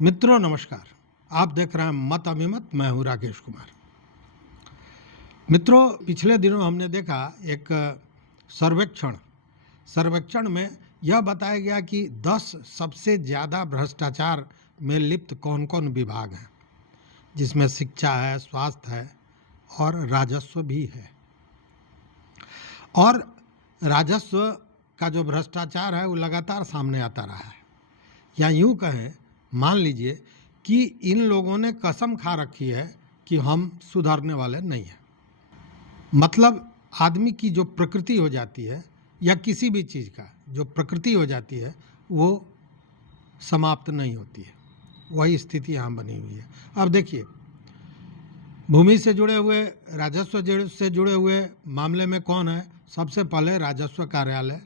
मित्रों नमस्कार। आप देख रहे हैं मत अभिमत। मैं हूं राकेश कुमार। मित्रों, पिछले दिनों हमने देखा एक सर्वेक्षण में यह बताया गया कि 10 सबसे ज़्यादा भ्रष्टाचार में लिप्त कौन कौन विभाग हैं, जिसमें शिक्षा है, स्वास्थ्य है और राजस्व भी है। और राजस्व का जो भ्रष्टाचार है वो लगातार सामने आता रहा है। या यूँ कहें, मान लीजिए कि इन लोगों ने कसम खा रखी है कि हम सुधरने वाले नहीं हैं। मतलब आदमी की जो प्रकृति हो जाती है या किसी भी चीज़ का जो प्रकृति हो जाती है वो समाप्त नहीं होती है। वही स्थिति यहाँ बनी हुई है। अब देखिए, भूमि से जुड़े हुए, राजस्व से जुड़े हुए मामले में कौन है? सबसे पहले राजस्व कार्यालय,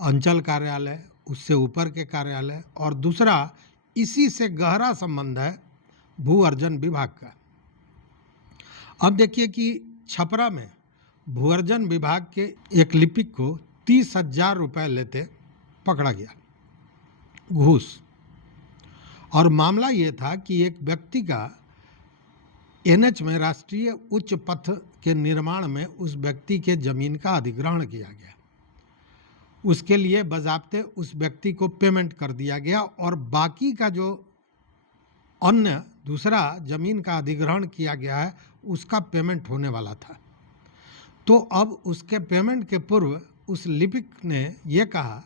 अंचल कार्यालय, उससे ऊपर के कार्यालय, और दूसरा इसी से गहरा संबंध है भू अर्जन विभाग का। अब देखिए कि छपरा में भू अर्जन विभाग के एक लिपिक को 30,000 रुपये लेते पकड़ा गया, घूस। और मामला ये था कि एक व्यक्ति का एनएच में, राष्ट्रीय उच्च पथ के निर्माण में, उस व्यक्ति के जमीन का अधिग्रहण किया गया। उसके लिए बजाब्ते उस व्यक्ति को पेमेंट कर दिया गया और बाकी का जो अन्य दूसरा जमीन का अधिग्रहण किया गया है उसका पेमेंट होने वाला था। तो अब उसके पेमेंट के पूर्व उस लिपिक ने ये कहा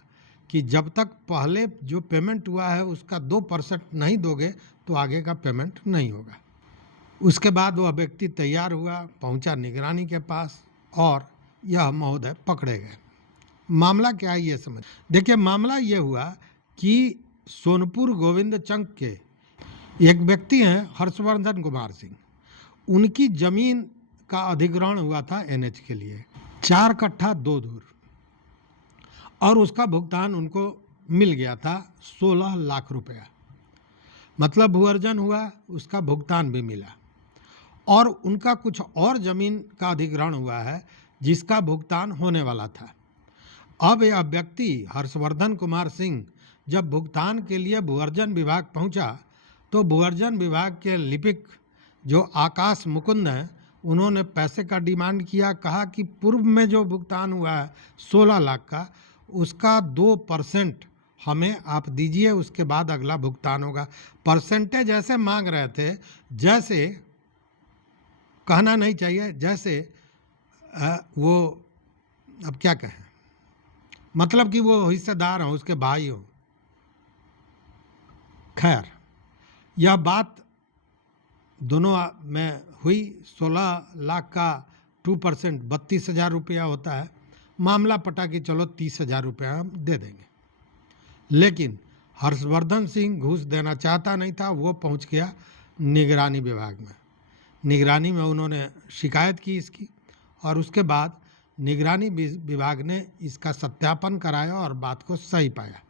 कि जब तक पहले जो पेमेंट हुआ है उसका 2% नहीं दोगे तो आगे का पेमेंट नहीं होगा। उसके बाद वह व्यक्ति तैयार हुआ, पहुंचा निगरानी के पास और यह महोदय पकड़े गए। मामला क्या है ये समझ। देखिए, मामला ये हुआ कि सोनपुर गोविंद चंक के एक व्यक्ति हैं हर्षवर्धन कुमार सिंह। उनकी जमीन का अधिग्रहण हुआ था एनएच के लिए, 4 कट्ठा 2 धुर, और उसका भुगतान उनको मिल गया था 16 लाख रुपया। मतलब भू अर्जन हुआ, उसका भुगतान भी मिला। और उनका कुछ और जमीन का अधिग्रहण हुआ है जिसका भुगतान होने वाला था। अब यह व्यक्ति हर्षवर्धन कुमार सिंह जब भुगतान के लिए भू अर्जन विभाग पहुंचा तो भू अर्जन विभाग के लिपिक जो आकाश मुकुंद हैं, उन्होंने पैसे का डिमांड किया। कहा कि पूर्व में जो भुगतान हुआ है 16 लाख का, उसका 2% हमें आप दीजिए, उसके बाद अगला भुगतान होगा। परसेंटेज ऐसे मांग रहे थे जैसे, कहना नहीं चाहिए, जैसे वो, अब क्या कहें, मतलब कि वो हिस्सेदार हों, उसके भाई हों। खैर, यह बात दोनों में हुई। 16 लाख का 2% 32,000 रुपया होता है। मामला पटा कि चलो 30,000 रुपया हम दे देंगे। लेकिन हर्षवर्धन सिंह घूस देना चाहता नहीं था। वो पहुंच गया निगरानी विभाग में। निगरानी में उन्होंने शिकायत की इसकी, और उसके बाद निगरानी विभाग ने इसका सत्यापन कराया और बात को सही पाया।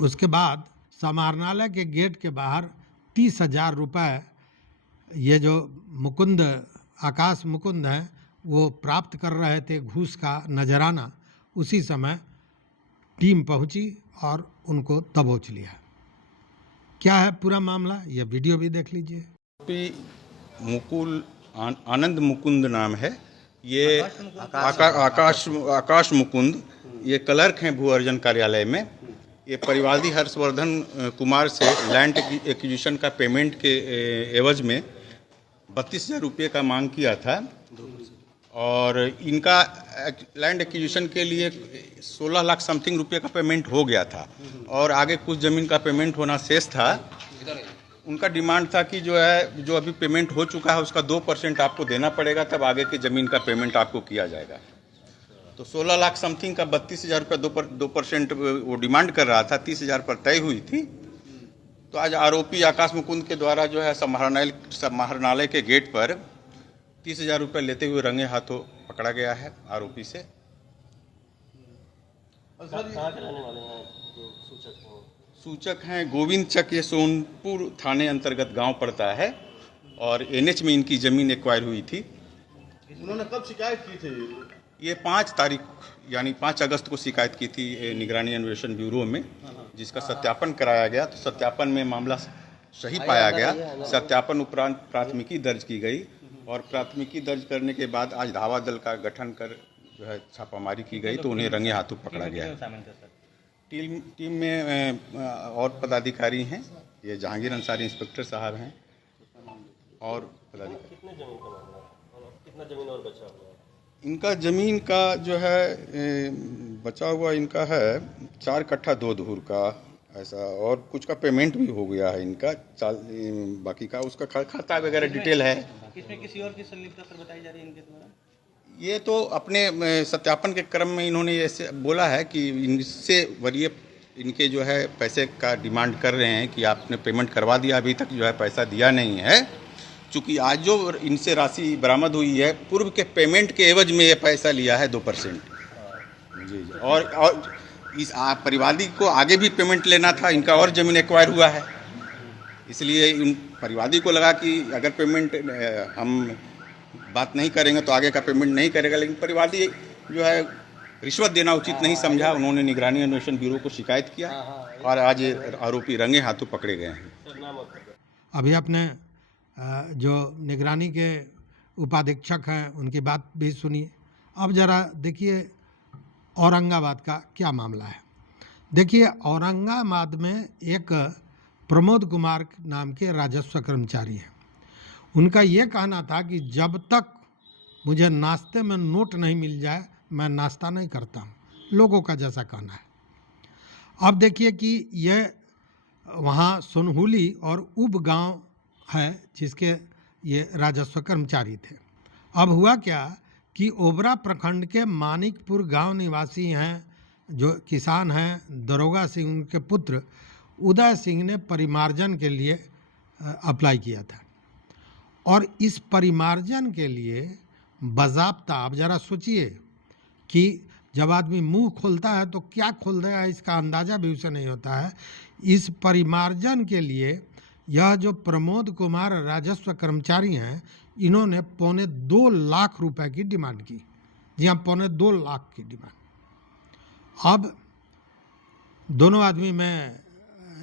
उसके बाद समाहरणालय के गेट के बाहर 30,000 रुपये ये जो आकाश मुकुंद हैं वो प्राप्त कर रहे थे घूस का नजराना। उसी समय टीम पहुंची और उनको दबोच लिया। क्या है पूरा मामला, ये वीडियो भी देख लीजिए। आनंद मुकुंद नाम है ये, आकाश मुकुंद, ये क्लर्क हैं भू अर्जन कार्यालय में। ये परिवादी हर्षवर्धन कुमार से लैंड एक्विजिशन का पेमेंट के एवज में 32,000 रुपये का मांग किया था, और इनका लैंड एक्विजिशन के लिए 16 लाख समथिंग रुपये का पेमेंट हो गया था, और आगे कुछ ज़मीन का पेमेंट होना शेष था। उनका डिमांड था कि जो अभी पेमेंट हो चुका है उसका 2% आपको देना पड़ेगा, तब आगे की ज़मीन का पेमेंट आपको किया जाएगा। तो 16 लाख समथिंग का 32,000 रुपये 2% वो डिमांड कर रहा था। 30,000 पर तय हुई थी। तो आज आरोपी आकाश मुकुंद के द्वारा समाहरणालय के गेट पर 30,000 रुपये लेते हुए रंगे हाथों पकड़ा गया है आरोपी से। सूचक हैं गोविंद चक, ये सोनपुर थाने अंतर्गत गांव पड़ता है, और एनएच में इनकी ज़मीन एक्वायर हुई थी। उन्होंने कब शिकायत की थी? ये 5 तारीख यानी 5 अगस्त को शिकायत की थी निगरानी अन्वेषण ब्यूरो में, जिसका सत्यापन कराया गया। तो सत्यापन में मामला सही पाया गया। सत्यापन उपरांत प्राथमिकी दर्ज की गई और प्राथमिकी दर्ज करने के बाद आज धावा दल का गठन कर जो है छापामारी की गई, तो उन्हें रंगे हाथों पकड़ा गया। टीम में और पदाधिकारी हैं, ये जहांगीर अंसारी इंस्पेक्टर साहब हैं और पदाधिकारी। कितने जमीन का मामला और कितना जमीन और बचा हुआ है? इनका जमीन का जो है बचा हुआ इनका है 4 कट्ठा 2 धूर का ऐसा, और कुछ का पेमेंट भी हो गया है इनका, बाकी का उसका खाता वगैरह डिटेल है। इसमें किसी और की संलिप्तता सर बताई जा रही है इनके द्वारा? ये तो अपने सत्यापन के क्रम में इन्होंने ऐसे बोला है कि इनसे वरीय इनके जो है पैसे का डिमांड कर रहे हैं कि आपने पेमेंट करवा दिया, अभी तक जो है पैसा दिया नहीं है। चूँकि आज जो इनसे राशि बरामद हुई है, पूर्व के पेमेंट के एवज में ये पैसा लिया है 2%। जी जी। और इस परिवादी को आगे भी पेमेंट लेना था, इनका और ज़मीन एक्वायर हुआ है, इसलिए इन परिवादी को लगा कि अगर पेमेंट हम बात नहीं करेंगे तो आगे का पेमेंट नहीं करेगा, लेकिन परिवादी जो है रिश्वत देना उचित नहीं समझा। उन्होंने निगरानी अन्वेषण ब्यूरो को शिकायत किया और आज आरोपी रंगे हाथों पकड़े गए हैं। अभी आपने जो निगरानी के उपाधीक्षक हैं उनकी बात भी सुनिए। अब ज़रा देखिए औरंगाबाद का क्या मामला है। देखिए औरंगाबाद में एक प्रमोद कुमार नाम के राजस्व कर्मचारी हैं। उनका ये कहना था कि जब तक मुझे नाश्ते में नोट नहीं मिल जाए मैं नाश्ता नहीं करता हूँ, लोगों का जैसा कहना है। अब देखिए कि यह वहाँ सोनहुली और उब गांव है जिसके ये राजस्व कर्मचारी थे। अब हुआ क्या कि ओबरा प्रखंड के मानिकपुर गांव निवासी हैं जो किसान हैं दरोगा सिंह, उनके पुत्र उदय सिंह ने परिमार्जन के लिए अप्लाई किया था। और इस परिमार्जन के लिए बाज़ाब्ता, आप ज़रा सोचिए कि जब आदमी मुंह खोलता है तो क्या खोल देगा इसका अंदाज़ा भी उसे नहीं होता है। इस परिमार्जन के लिए यह जो प्रमोद कुमार राजस्व कर्मचारी हैं, इन्होंने 2.25 लाख रुपए की डिमांड की। जी हाँ, 2.25 लाख की डिमांड। अब दोनों आदमी में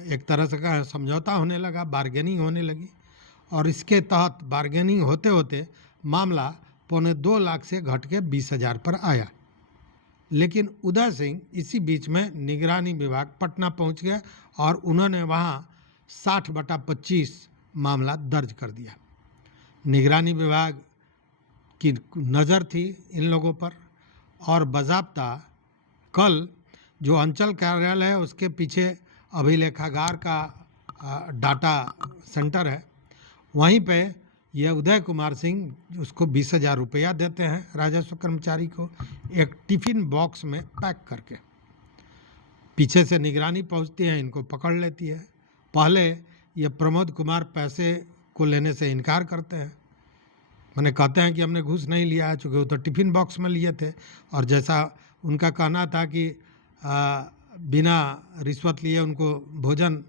एक तरह से का समझौता होने लगा, बार्गेनिंग होने लगी, और इसके तहत बार्गेनिंग होते होते मामला 2.25 लाख से घट के 20,000 पर आया। लेकिन उदय सिंह इसी बीच में निगरानी विभाग पटना पहुंच गए और उन्होंने वहां 60/25 मामला दर्ज कर दिया। निगरानी विभाग की नज़र थी इन लोगों पर और बाज़ाब्ता कल जो अंचल कार्यालय है उसके पीछे अभिलेखागार का डाटा सेंटर है, वहीं पे यह उदय कुमार सिंह उसको 20,000 रुपया देते हैं राजस्व कर्मचारी को, एक टिफ़िन बॉक्स में पैक करके। पीछे से निगरानी पहुंचती है, इनको पकड़ लेती है। पहले ये प्रमोद कुमार पैसे को लेने से इनकार करते हैं, मैंने कहते हैं कि हमने घूस नहीं लिया है, चूँकि वो तो टिफ़िन बॉक्स में लिए थे। और जैसा उनका कहना था कि बिना रिश्वत लिए उनको भोजन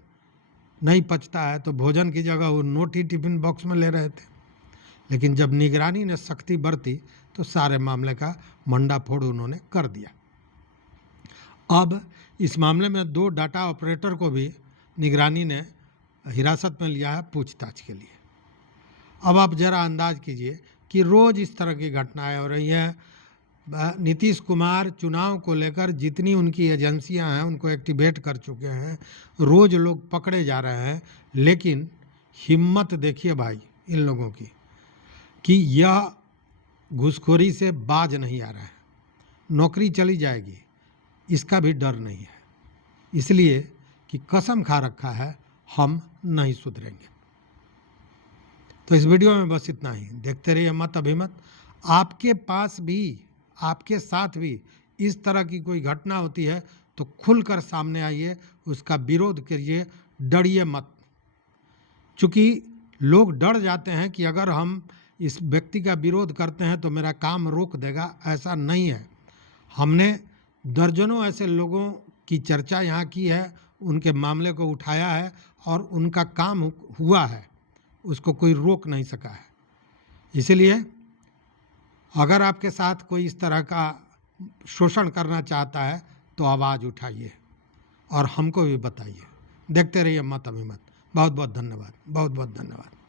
नहीं पचता है, तो भोजन की जगह वो नोट ही टिफ़िन बॉक्स में ले रहे थे। लेकिन जब निगरानी ने सख्ती बरती तो सारे मामले का मंडाफोड़ उन्होंने कर दिया। अब इस मामले में 2 डाटा ऑपरेटर को भी निगरानी ने हिरासत में लिया है पूछताछ के लिए। अब आप ज़रा अंदाज कीजिए कि रोज़ इस तरह की घटनाएं हो रही हैं। नीतीश कुमार चुनाव को लेकर जितनी उनकी एजेंसियां हैं उनको एक्टिवेट कर चुके हैं, रोज़ लोग पकड़े जा रहे हैं। लेकिन हिम्मत देखिए भाई इन लोगों की कि यह घूसखोरी से बाज नहीं आ रहा है, नौकरी चली जाएगी इसका भी डर नहीं है, इसलिए कि कसम खा रखा है हम नहीं सुधरेंगे। तो इस वीडियो में बस इतना ही। देखते रहिए मत अभिमत। आपके पास भी, आपके साथ भी इस तरह की कोई घटना होती है तो खुलकर सामने आइए, उसका विरोध करिए, डरिए मत। चूँकि लोग डर जाते हैं कि अगर हम इस व्यक्ति का विरोध करते हैं तो मेरा काम रोक देगा, ऐसा नहीं है। हमने दर्जनों ऐसे लोगों की चर्चा यहाँ की है, उनके मामले को उठाया है और उनका काम हुआ है, उसको कोई रोक नहीं सका है। इसलिए अगर आपके साथ कोई इस तरह का शोषण करना चाहता है तो आवाज़ उठाइए और हमको भी बताइए। देखते रहिए मत अभिमत। बहुत बहुत धन्यवाद, बहुत बहुत धन्यवाद।